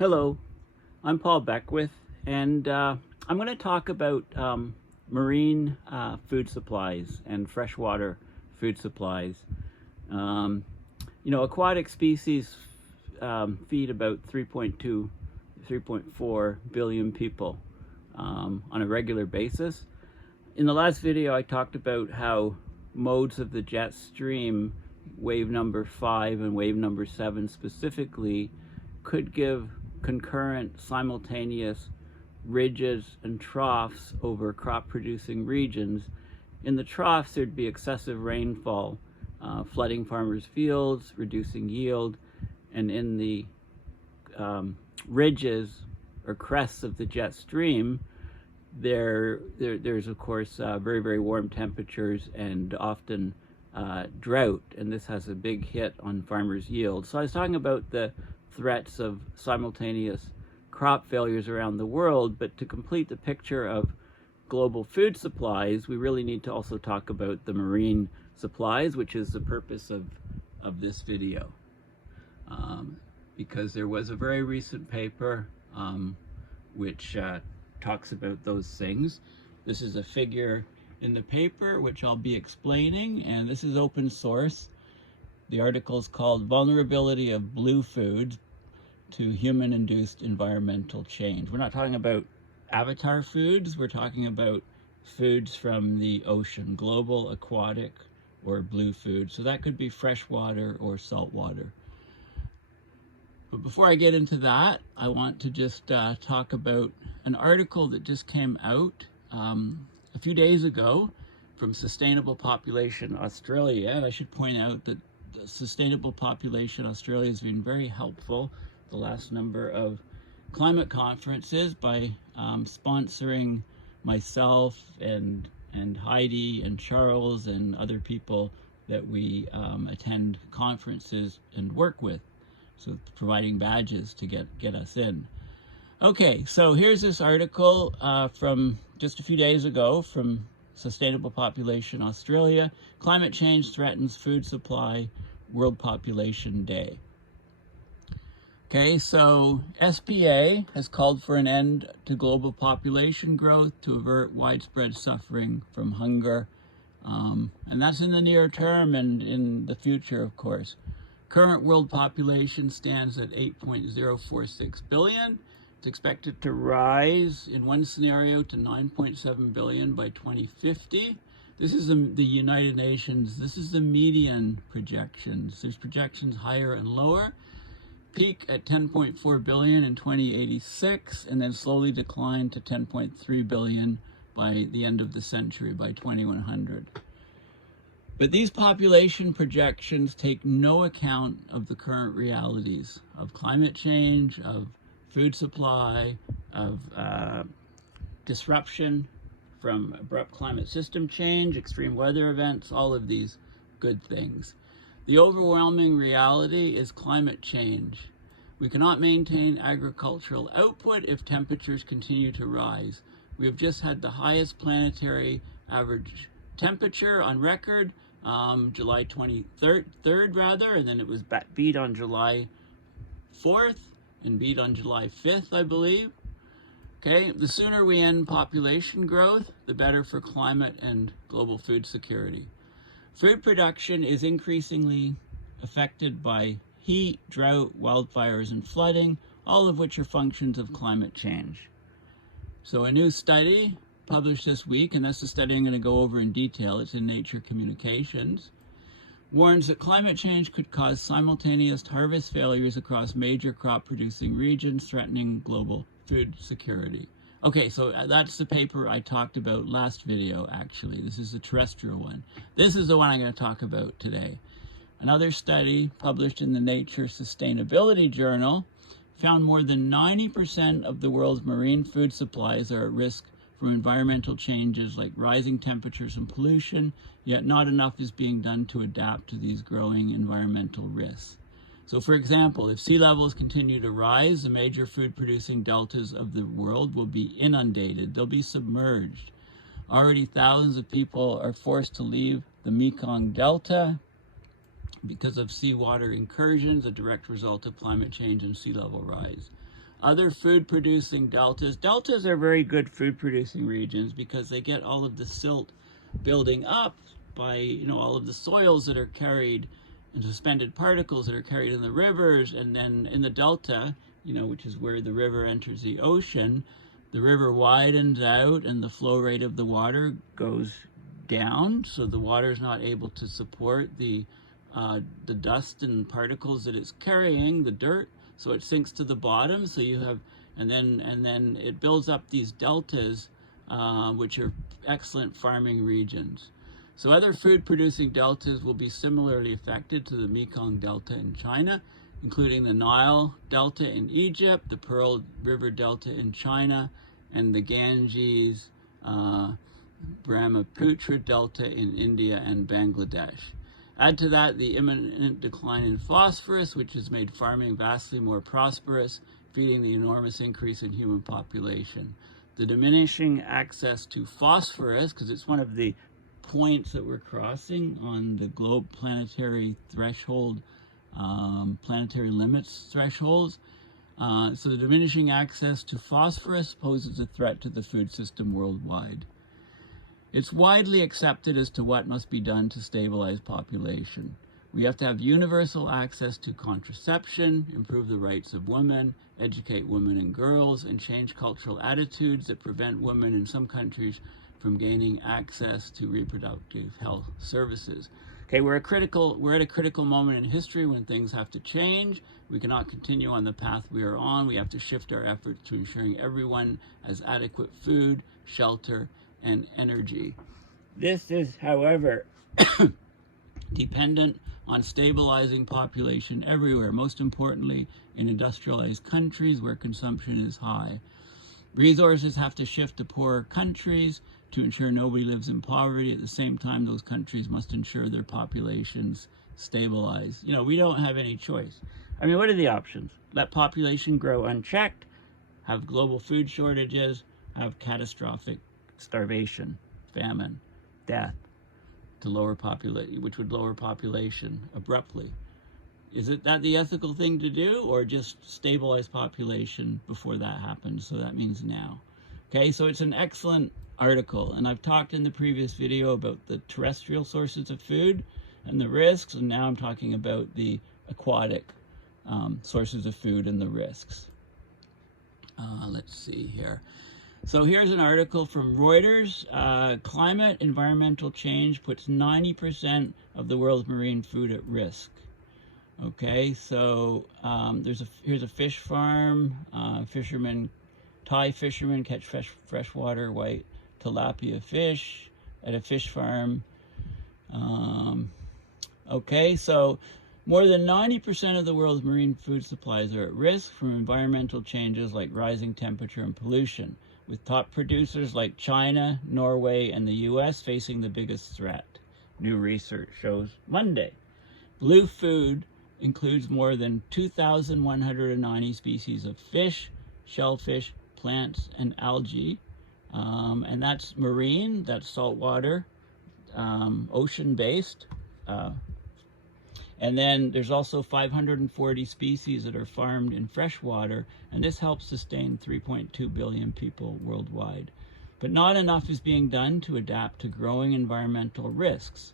Hello, I'm Paul Beckwith, and I'm going to talk about marine food supplies and freshwater food supplies. Aquatic species feed about 3.2, 3.4 billion people on a regular basis. In the last video, I talked about how modes of the jet stream, wave number 5 and wave number 7 specifically, could give concurrent, simultaneous ridges and troughs over crop-producing regions. In the troughs, there'd be excessive rainfall, flooding farmers' fields, reducing yield, and in the ridges or crests of the jet stream, there's of course very, very warm temperatures and often drought, and this has a big hit on farmers' yield. So I was talking about the threats of simultaneous crop failures around the world, but to complete the picture of global food supplies, we really need to also talk about the marine supplies, which is the purpose of this video. Because there was a very recent paper which talks about those things. This is a figure in the paper which I'll be explaining, and this is open source. The article is called Vulnerability of Blue Foods to Human-Induced Environmental Change. We're not talking about avatar foods, we're talking about foods from the ocean, global, aquatic, or blue food. So that could be freshwater or saltwater. But before I get into that, I want to just talk about an article that just came out a few days ago from Sustainable Population Australia. And I should point out that the Sustainable Population Australia has been very helpful the last number of climate conferences by sponsoring myself and Heidi and Charles and other people that we attend conferences and work with. So providing badges to get us in. Okay, so here's this article from just a few days ago from Sustainable Population Australia. Climate change threatens food supply, World Population Day. Okay, so SPA has called for an end to global population growth to avert widespread suffering from hunger. And that's in the near term and in the future, of course. Current world population stands at 8.046 billion. It's expected to rise in one scenario to 9.7 billion by 2050. This is the United Nations. This is the median projections. There's projections higher and lower. Peak at 10.4 billion in 2086, and then slowly decline to 10.3 billion by the end of the century, by 2100. But these population projections take no account of the current realities of climate change, of food supply, of disruption from abrupt climate system change, extreme weather events, all of these good things. The overwhelming reality is climate change. We cannot maintain agricultural output if temperatures continue to rise. We have just had the highest planetary average temperature on record, July 23rd rather, and then it was beat on July 4th and beat on July 5th, I believe. Okay, the sooner we end population growth, the better for climate and global food security. Food production is increasingly affected by heat, drought, wildfires, and flooding, all of which are functions of climate change. So a new study published this week, and that's the study I'm going to go over in detail, it's in Nature Communications, warns that climate change could cause simultaneous harvest failures across major crop-producing regions, threatening global food security. Okay, so that's the paper I talked about last video, actually. This is the terrestrial one. This is the one I'm going to talk about today. Another study published in the Nature Sustainability Journal found more than 90% of the world's marine food supplies are at risk from environmental changes like rising temperatures and pollution, yet not enough is being done to adapt to these growing environmental risks. So for example, if sea levels continue to rise, the major food-producing deltas of the world will be inundated. They'll be submerged. Already thousands of people are forced to leave the Mekong Delta because of seawater incursions, a direct result of climate change and sea level rise. Other food-producing deltas. Deltas are very good food-producing regions because they get all of the silt building up by, you know, all of the soils that are carried and suspended particles that are carried in the rivers, and then in the delta, you know, which is where the river enters the ocean, the river widens out and the flow rate of the water goes down, so the water is not able to support the dust and particles that it's carrying, the dirt, so it sinks to the bottom. So you have, and then it builds up these deltas, which are excellent farming regions. So other food-producing deltas will be similarly affected to the Mekong Delta in China, including the Nile Delta in Egypt, the Pearl River Delta in China, and the Ganges, Brahmaputra Delta in India and Bangladesh. Add to that the imminent decline in phosphorus, which has made farming vastly more prosperous, feeding the enormous increase in human population. The diminishing access to phosphorus, because it's one of the points that we're crossing on the globe planetary threshold, planetary limits thresholds. So the diminishing access to phosphorus poses a threat to the food system worldwide. It's widely accepted as to what must be done to stabilize population. We have to have universal access to contraception, improve the rights of women, educate women and girls, and change cultural attitudes that prevent women in some countries from gaining access to reproductive health services. Okay, we're at a critical moment in history when things have to change. We cannot continue on the path we are on. We have to shift our efforts to ensuring everyone has adequate food, shelter, and energy. This is, however, dependent on stabilizing population everywhere, most importantly in industrialized countries where consumption is high. Resources have to shift to poorer countries to ensure nobody lives in poverty. At the same time, those countries must ensure their populations stabilize. You know, we don't have any choice. I mean, what are the options? Let population grow unchecked, have global food shortages, have catastrophic starvation, famine, death, to lower population, which would lower population abruptly. Is it that the ethical thing to do, or just stabilize population before that happens? So that means now. Okay, so it's an excellent article, and I've talked in the previous video about the terrestrial sources of food and the risks, and now I'm talking about the aquatic sources of food and the risks. Let's see here. So here's an article from Reuters. Climate environmental change puts 90% of the world's marine food at risk. Okay, so here's a fish farm. Thai fishermen catch freshwater white tilapia fish at a fish farm. Okay, so more than 90% of the world's marine food supplies are at risk from environmental changes like rising temperature and pollution, with top producers like China, Norway, and the US facing the biggest threat, new research shows Monday. Blue food includes more than 2,190 species of fish, shellfish, plants, and algae. And that's marine, that's saltwater, ocean-based. And then there's also 540 species that are farmed in freshwater, and this helps sustain 3.2 billion people worldwide. But not enough is being done to adapt to growing environmental risks.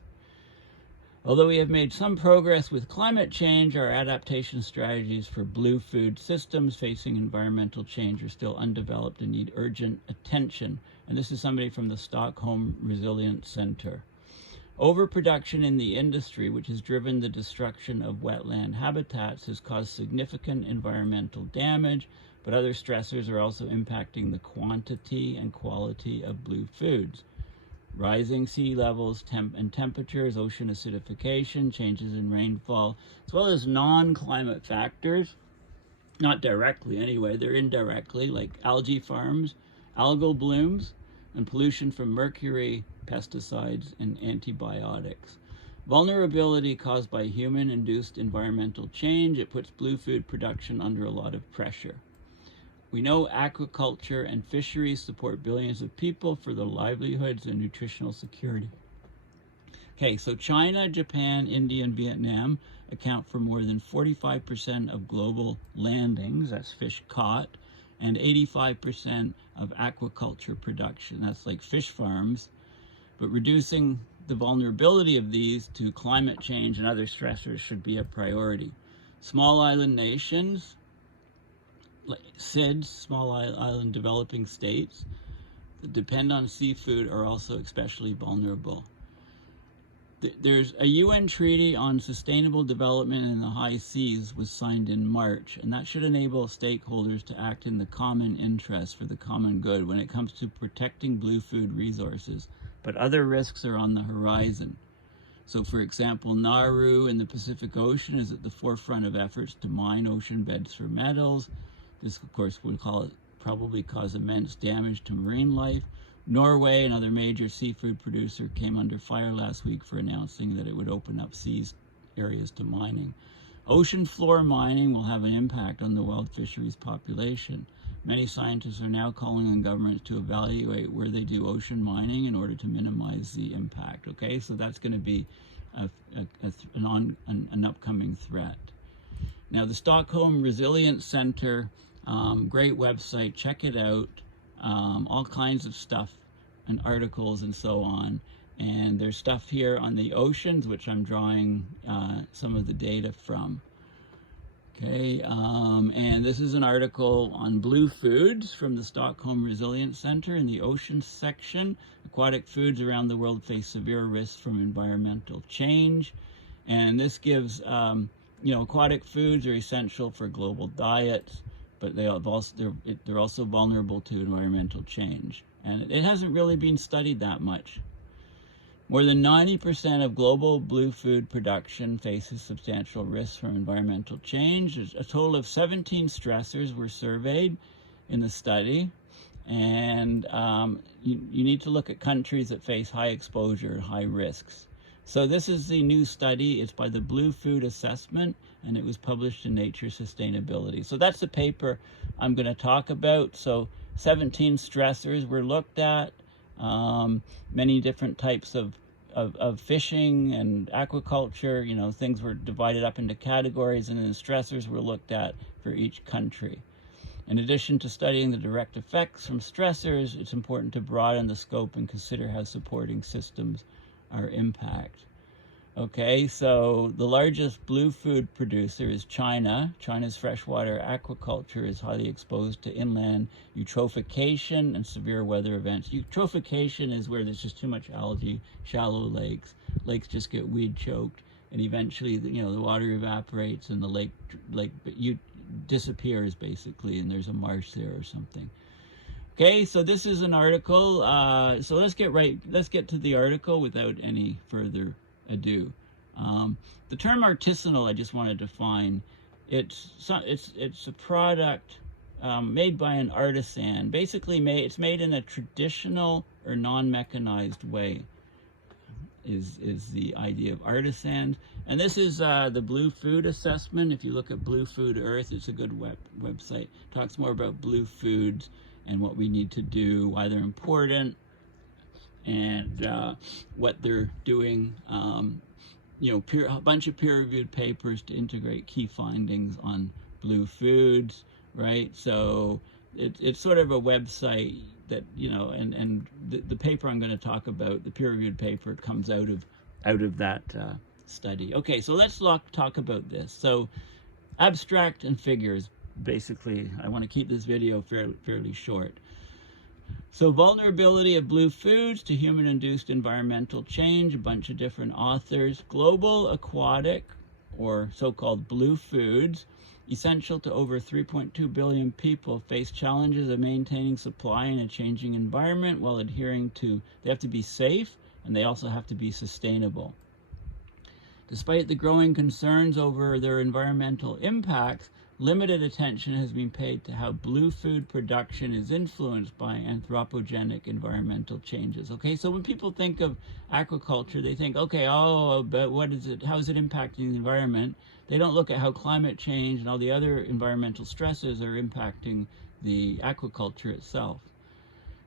Although we have made some progress with climate change, our adaptation strategies for blue food systems facing environmental change are still undeveloped and need urgent attention. And this is somebody from the Stockholm Resilience Center. Overproduction in the industry, which has driven the destruction of wetland habitats, has caused significant environmental damage, but other stressors are also impacting the quantity and quality of blue foods. Rising sea levels and temperatures, ocean acidification, changes in rainfall, as well as non-climate factors, not directly anyway, they're indirectly, like algae farms, algal blooms, and pollution from mercury, pesticides, and antibiotics. Vulnerability caused by human-induced environmental change, it puts blue food production under a lot of pressure. We know aquaculture and fisheries support billions of people for their livelihoods and nutritional security. Okay, so China, Japan, India, and Vietnam account for more than 45% of global landings, that's fish caught, and 85% of aquaculture production, that's like fish farms. But reducing the vulnerability of these to climate change and other stressors should be a priority. Small island nations, like SIDS, small island developing states, that depend on seafood are also especially vulnerable. There's a UN treaty on sustainable development in the high seas was signed in March, and that should enable stakeholders to act in the common interest for the common good when it comes to protecting blue food resources. But other risks are on the horizon. So for example, Nauru in the Pacific Ocean is at the forefront of efforts to mine ocean beds for metals. This of course would probably cause immense damage to marine life. Norway, another major seafood producer, came under fire last week for announcing that it would open up seas areas to mining. Ocean floor mining will have an impact on the wild fisheries population. Many scientists are now calling on governments to evaluate where they do ocean mining in order to minimize the impact. Okay, so that's going to be an upcoming threat. Now, the Stockholm Resilience Center, great website, check it out. All kinds of stuff and articles and so on. And there's stuff here on the oceans, which I'm drawing some of the data from. Okay, and this is an article on blue foods from the Stockholm Resilience Center in the oceans section. Aquatic foods around the world face severe risks from environmental change. And this gives, aquatic foods are essential for global diets, but they're also vulnerable to environmental change. And it hasn't really been studied that much. More than 90% of global blue food production faces substantial risks from environmental change. A total of 17 stressors were surveyed in the study. And you need to look at countries that face high exposure, high risks. So this is the new study. It's by the Blue Food Assessment, and it was published in Nature Sustainability. So that's the paper I'm going to talk about. So 17 stressors were looked at. Many different types of fishing and aquaculture, things were divided up into categories, and then the stressors were looked at for each country. In addition to studying the direct effects from stressors, it's important to broaden the scope and consider how supporting systems are impacted. Okay, so the largest blue food producer is China. China's freshwater aquaculture is highly exposed to inland eutrophication and severe weather events. Eutrophication is where there's just too much algae, shallow lakes. Lakes just get weed choked, and eventually, the water evaporates and the lake disappears basically, and there's a marsh there or something. Okay, so this is an article. So let's get to the article without any further ado. The term artisanal, I just want to define. It's a product made by an artisan. Basically, it's made in a traditional or non-mechanized way. Is the idea of artisans. And this is the Blue Food Assessment. If you look at Blue Food Earth, it's a good website. It talks more about blue foods and what we need to do, why they're important, and what they're doing. A bunch of peer-reviewed papers to integrate key findings on blue foods, right? So it's sort of a website that, and the paper I'm going to talk about, the peer-reviewed paper, comes out of that study. Okay, so let's talk about this. So abstract and figures, basically. I want to keep this video fairly short. So vulnerability of blue foods to human-induced environmental change, a bunch of different authors. Global aquatic, or so-called blue foods, essential to over 3.2 billion people, face challenges of maintaining supply in a changing environment while adhering to, they have to be safe, and they also have to be sustainable. Despite the growing concerns over their environmental impacts, limited attention has been paid to how blue food production is influenced by anthropogenic environmental changes. Okay, so when people think of aquaculture, they think, okay, but what is it? How is it impacting the environment? They don't look at how climate change and all the other environmental stresses are impacting the aquaculture itself.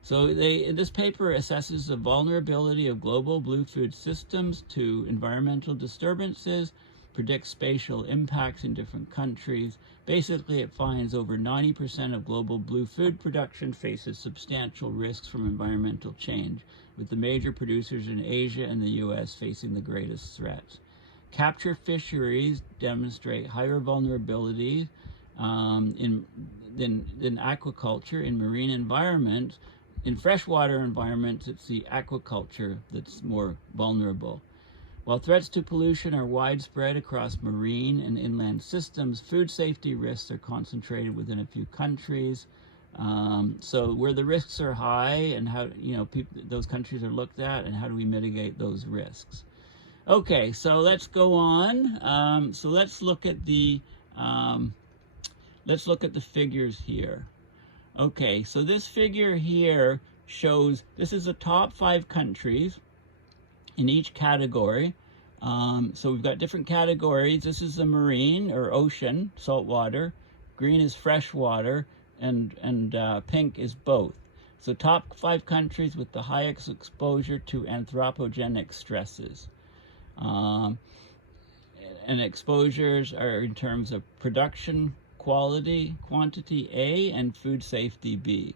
So this paper assesses the vulnerability of global blue food systems to environmental disturbances, predicts spatial impacts in different countries. Basically, it finds over 90% of global blue food production faces substantial risks from environmental change, with the major producers in Asia and the US facing the greatest threats. Capture fisheries demonstrate higher vulnerability than aquaculture in marine environments. In freshwater environments, it's the aquaculture that's more vulnerable. While threats to pollution are widespread across marine and inland systems, food safety risks are concentrated within a few countries. So where the risks are high, and how those countries are looked at, and how do we mitigate those risks? Okay, so let's go on. So let's look at the figures here. Okay, so this figure here shows, this is the top 5 countries in each category. So we've got different categories. This is the marine or ocean, saltwater. Green is freshwater, and pink is both. So top 5 countries with the highest exposure to anthropogenic stresses. And exposures are in terms of production, quality, quantity A, and food safety B.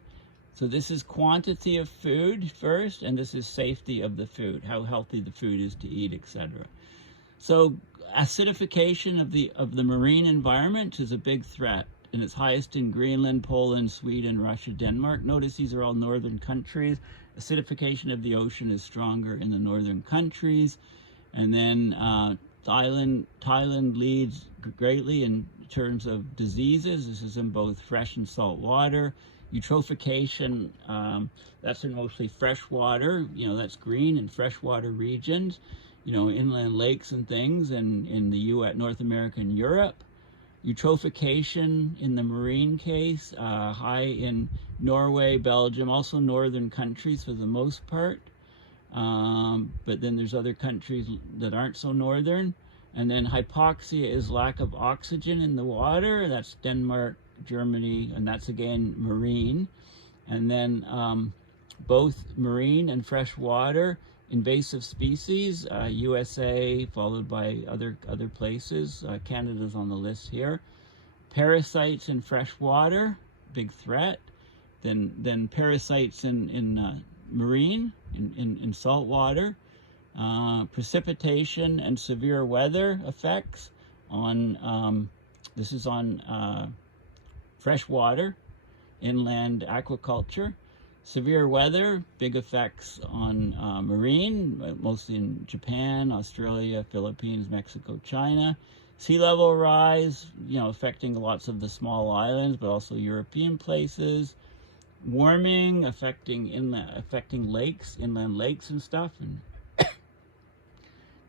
So this is quantity of food first, and this is safety of the food, how healthy the food is to eat, etc. So acidification of the marine environment is a big threat, and it's highest in Greenland, Poland, Sweden, Russia, Denmark. Notice these are all northern countries. Acidification of the ocean is stronger in the northern countries. And then Thailand leads greatly in terms of diseases. This is in both fresh and salt water. Eutrophication, that's in mostly freshwater. That's green in freshwater regions. Inland lakes and things, and in the US, North America and Europe. Eutrophication in the marine case, high in Norway, Belgium, also northern countries for the most part. But then there's other countries that aren't so northern. And then hypoxia is lack of oxygen in the water. That's Denmark, Germany, and that's again marine. And then both marine and freshwater invasive species, USA followed by other places. Canada's on the list here. Parasites in freshwater, big threat. Then parasites in marine, in salt water. Precipitation and severe weather effects on, this is on freshwater, inland aquaculture. Severe weather, big effects on marine, mostly in Japan, Australia, Philippines, Mexico, China. Sea level rise, affecting lots of the small islands, but also European places. Warming, affecting lakes, inland lakes and stuff. And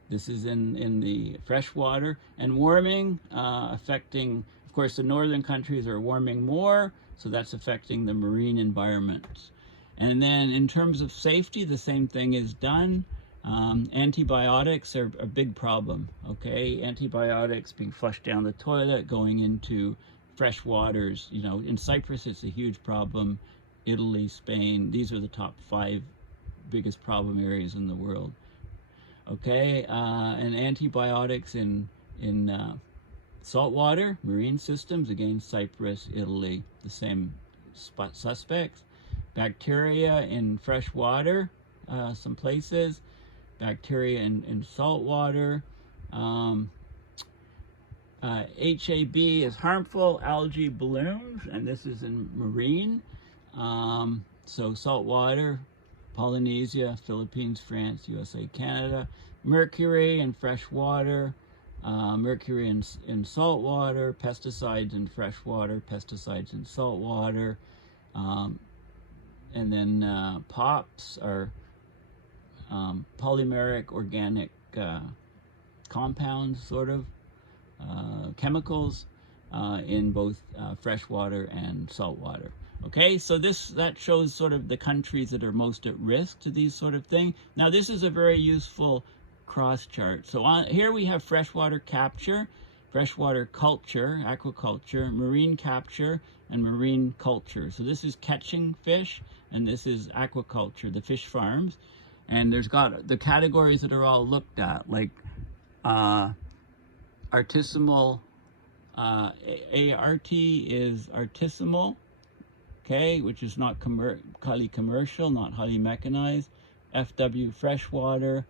this is in the freshwater. And warming, affecting, of course, the northern countries are warming more, so that's affecting the marine environments. And then in terms of safety, the same thing is done. Antibiotics are a big problem, okay? Antibiotics being flushed down the toilet, going into fresh waters. In Cyprus, it's a huge problem. Italy, Spain, these are the top 5 biggest problem areas in the world. Okay, and antibiotics in saltwater, marine systems, again, Cyprus, Italy, the same suspects. Bacteria in fresh water, some places. Bacteria in salt water. HAB is harmful, algae blooms, and this is in marine. So salt water, Polynesia, Philippines, France, USA, Canada. Mercury in fresh water, mercury in salt water, pesticides in fresh water, pesticides in salt water. And then POPs are polymeric organic compounds, sort of, chemicals in both freshwater and saltwater. Okay, so that shows sort of the countries that are most at risk to these sort of things. Now, this is a very useful cross chart. So here we have freshwater capture, freshwater culture, aquaculture, marine capture, and marine culture. So this is catching fish, and this is aquaculture, the fish farms. And there's got the categories that are all looked at, like artisanal, ART is artisanal, okay, which is not highly commercial, not highly mechanized. FW, freshwater.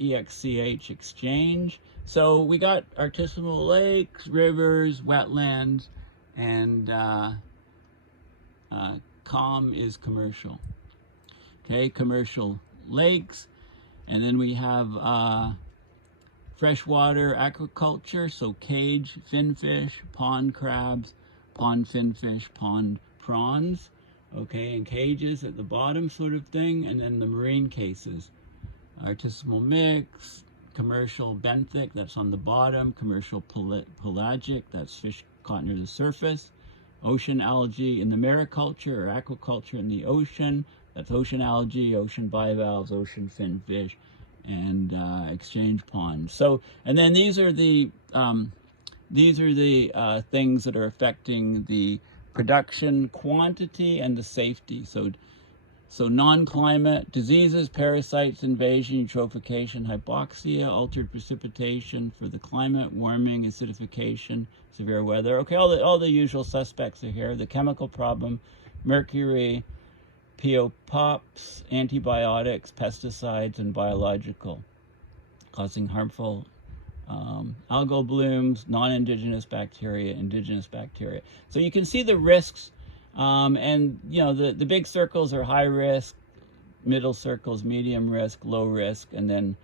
EXCH, exchange. So we got artisanal lakes, rivers, wetlands, and COM is commercial. Okay, commercial lakes. And then we have freshwater aquaculture, so cage, finfish, pond crabs, pond finfish, pond prawns, okay, and cages at the bottom sort of thing, and then the marine cases. Artisanal mix, commercial benthic, that's on the bottom, commercial pelagic, that's fish caught near the surface, ocean algae in the mariculture or aquaculture in the ocean, that's ocean algae, ocean bivalves, ocean finfish, and exchange ponds. So, and then these are the things that are affecting the production quantity and the safety. So non-climate diseases, parasites, invasion, eutrophication, hypoxia, altered precipitation for the climate, warming, acidification, severe weather. Okay, all the usual suspects are here. The chemical problem, mercury, POPs, antibiotics, pesticides, and biological, causing harmful algal blooms, non-indigenous bacteria, indigenous bacteria. So you can see the risks. And you know, the big circles are high risk, middle circles medium risk, low risk, and then,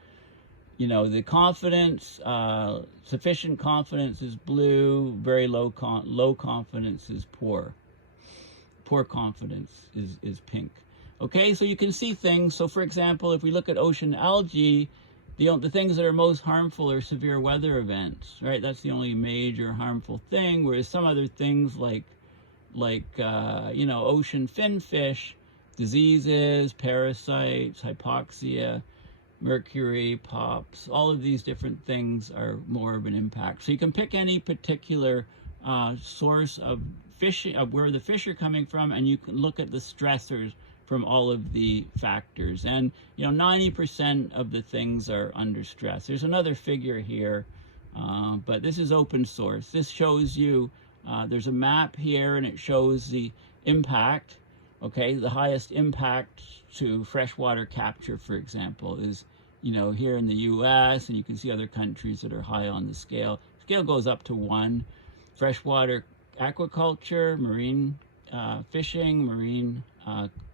you know, the confidence, sufficient confidence is blue, very low confidence is poor. Poor confidence is pink. Okay, so you can see things. So for example, if we look at ocean algae, the things that are most harmful are severe weather events, right? That's the only major harmful thing, whereas some other things like you know, ocean finfish, diseases, parasites, hypoxia, mercury, POPs, all of these different things are more of an impact. So you can pick any particular source of fishing, of where the fish are coming from, and you can look at the stressors from all of the factors. And, you know, 90% of the things are under stress. There's another figure here, but this is open source. This shows you there's a map here, and it shows the impact. Okay, the highest impact to freshwater capture, for example, is, you know, here in the U.S., and you can see other countries that are high on the scale. Scale goes up to 1. Freshwater aquaculture, marine fishing, marine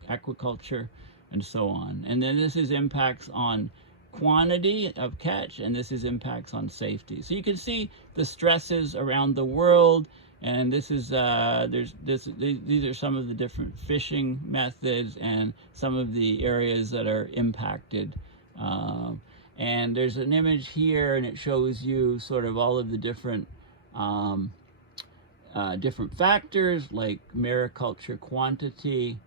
aquaculture, and so on. And then this is impacts on quantity of catch, and this is impacts on safety. So you can see the stresses around the world. And this is these are some of the different fishing methods and some of the areas that are impacted. And there's an image here, and it shows you sort of all of the different different factors, like mariculture quantity,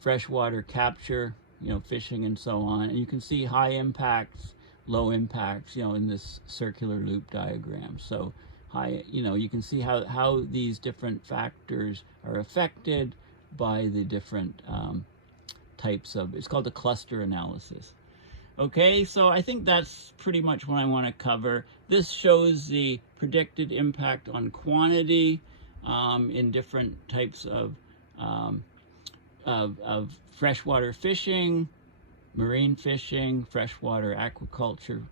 freshwater capture, you know, fishing and so on. And you can see high impacts, low impacts, you know, in this circular loop diagram. So you know, you can see how these different factors are affected by the different types of, it's called a cluster analysis. Okay, so I think that's pretty much what I want to cover. This shows the predicted impact on quantity in different types of freshwater fishing, marine fishing, freshwater aquaculture,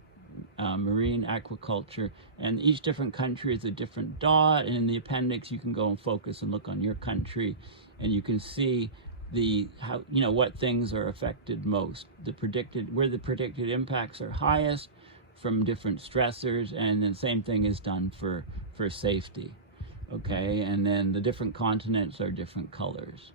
marine aquaculture, and each different country is a different dot, and in the appendix you can go and focus and look on your country, and you can see how, you know, what things are affected most, where the predicted impacts are highest from different stressors, and then same thing is done for safety. Okay, and then the different continents are different colors.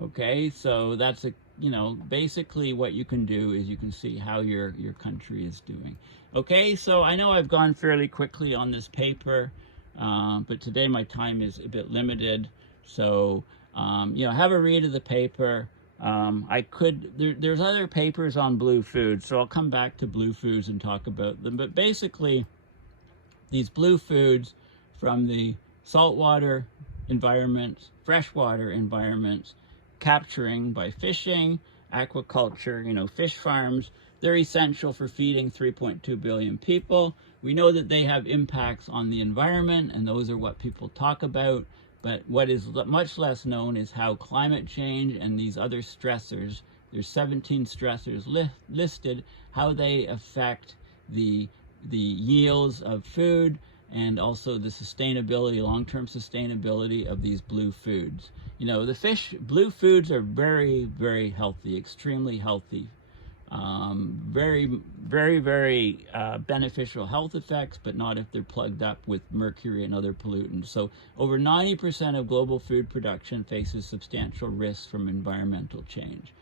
Okay, so that's you know, basically what you can do is you can see how your country is doing. Okay, so I know I've gone fairly quickly on this paper, but today my time is a bit limited. So, you know, have a read of the paper. There's other papers on blue foods, so I'll come back to blue foods and talk about them. But basically, these blue foods from the saltwater environments, freshwater environments, capturing by fishing, aquaculture, you know, fish farms. They're essential for feeding 3.2 billion people. We know that they have impacts on the environment, and those are what people talk about. But what is much less known is how climate change and these other stressors, there's 17 stressors listed, how they affect the yields of food and also the sustainability, long-term sustainability of these blue foods. You know, blue foods are very, very healthy, extremely healthy. Very, very, very beneficial health effects, but not if they're plugged up with mercury and other pollutants. So over 90% of global food production faces substantial risks from environmental change.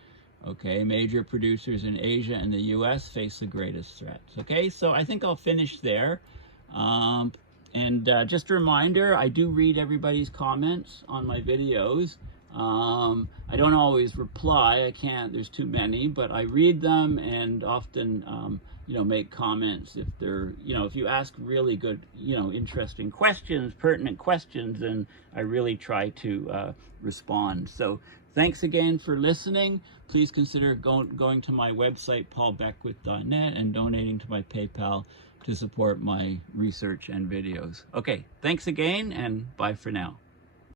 Okay, major producers in Asia and the US face the greatest threats. Okay, so I think I'll finish there. Just a reminder, I do read everybody's comments on my videos. I don't always reply, I can't, there's too many, but I read them and often, you know, make comments if they're, you know, if you ask really good, you know, interesting questions, pertinent questions, then I really try to respond. So thanks again for listening. Please consider going to my website, paulbeckwith.net, and donating to my PayPal to support my research and videos. Okay, thanks again, and bye for now.